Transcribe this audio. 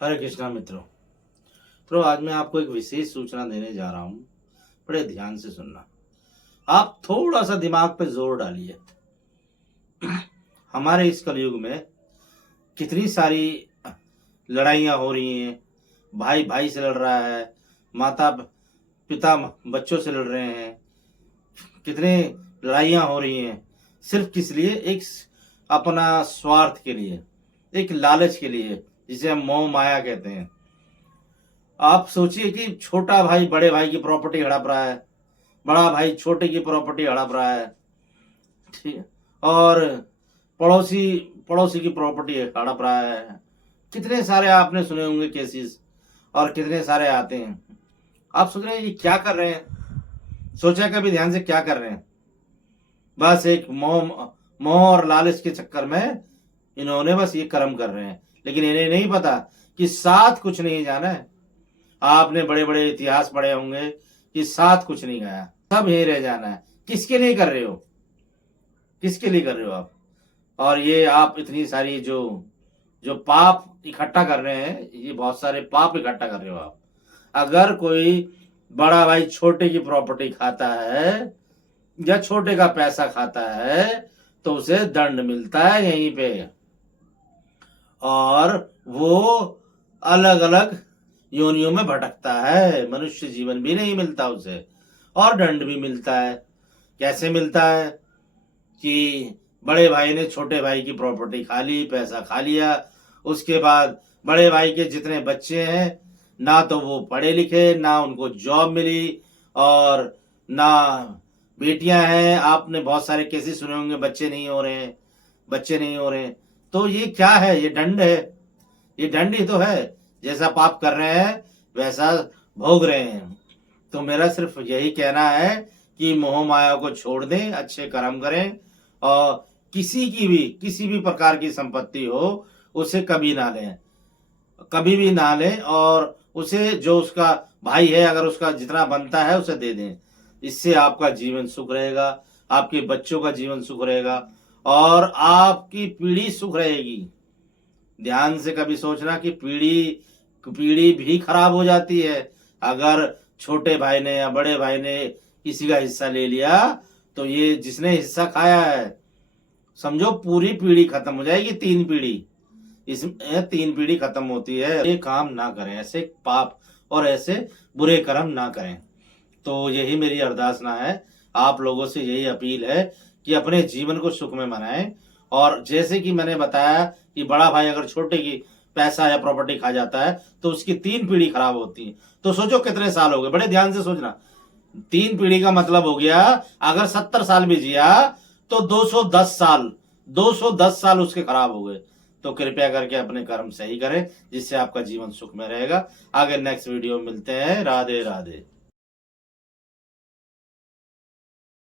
हरे कृष्णा मित्रों। तो आज मैं आपको एक विशेष सूचना देने जा रहा हूँ, बड़े ध्यान से सुनना। आप थोड़ा सा दिमाग पे जोर डालिए। हमारे इस कलयुग में कितनी सारी लड़ाइयाँ हो रही हैं। भाई भाई से लड़ रहा है, माता पिता बच्चों से लड़ रहे हैं। कितने लड़ाइयाँ हो रही हैं सिर्फ किस लिए? एक अपना स्वार्थ के लिए, एक लालच के लिए, जिसे हम मोह माया कहते हैं। आप सोचिए कि छोटा भाई बड़े भाई की प्रॉपर्टी हड़प रहा है, बड़ा भाई छोटे की प्रॉपर्टी हड़प रहा है, ठीक है, और पड़ोसी पड़ोसी की प्रॉपर्टी हड़प रहा है। कितने सारे आपने सुने होंगे केसेस, और कितने सारे आते हैं। आप सोच रहे हैं ये क्या कर रहे हैं? सोचा कभी ध्यान से क्या कर रहे हैं? बस एक मोह मोह और लालच के चक्कर में इन्होंने बस ये कर्म कर रहे हैं, लेकिन इन्हें नहीं पता कि साथ कुछ नहीं जाना है। आपने बड़े बड़े इतिहास पढ़े होंगे कि साथ कुछ नहीं गया, सब यहीं रह जाना है। किसके लिए कर रहे हो? किसके लिए कर रहे हो आप? और ये आप इतनी सारी जो जो पाप इकट्ठा कर रहे हैं, ये बहुत सारे पाप इकट्ठा कर रहे हो आप। अगर कोई बड़ा भाई छोटे की प्रॉपर्टी खाता है या छोटे का पैसा खाता है तो उसे दंड मिलता है यहीं पे, और वो अलग अलग योनियों में भटकता है। मनुष्य जीवन भी नहीं मिलता उसे, और दंड भी मिलता है। कैसे मिलता है? कि बड़े भाई ने छोटे भाई की प्रॉपर्टी खा ली, पैसा खा लिया। उसके बाद बड़े भाई के जितने बच्चे हैं, ना तो वो पढ़े लिखे, ना उनको जॉब मिली, और ना बेटियां हैं। आपने बहुत सारे केसेस सुने होंगे, बच्चे नहीं हो रहे हैं, बच्चे नहीं हो रहे हैं। तो ये क्या है? ये दंड है। ये दंड ही तो है। जैसा पाप कर रहे हैं वैसा भोग रहे हैं। तो मेरा सिर्फ यही कहना है कि मोह माया को छोड़ दें, अच्छे कर्म करें, और किसी भी प्रकार की संपत्ति हो उसे कभी ना लें, कभी भी ना लें। और उसे जो उसका भाई है, अगर उसका जितना बनता है उसे दे दें। इससे आपका जीवन सुख रहेगा, आपके बच्चों का जीवन सुख रहेगा, और आपकी पीढ़ी सुख रहेगी। ध्यान से कभी सोचना कि पीढ़ी पीढ़ी भी खराब हो जाती है। अगर छोटे भाई ने या बड़े भाई ने किसी का हिस्सा ले लिया, तो ये जिसने हिस्सा खाया है, समझो पूरी पीढ़ी खत्म हो जाएगी। 3 पीढ़ी, इसमें 3 पीढ़ी खत्म होती है। ये काम ना करें, ऐसे पाप और ऐसे बुरे कर्म ना करें। तो यही मेरी अरदासना है, आप लोगों से यही अपील है कि अपने जीवन को सुख में मनाएं। और जैसे कि मैंने बताया कि बड़ा भाई अगर छोटे की पैसा या प्रॉपर्टी खा जाता है तो उसकी 3 पीढ़ी खराब होती है। तो सोचो कितने साल हो गए, बड़े ध्यान से सोचना। 3 पीढ़ी का मतलब हो गया, अगर 70 साल भी जिया तो 210 साल, 210 साल उसके खराब हो गए। तो कृपया करके अपने कर्म सही करें, जिससे आपका जीवन सुख में रहेगा। आगे नेक्स्ट वीडियो में मिलते हैं। राधे राधे।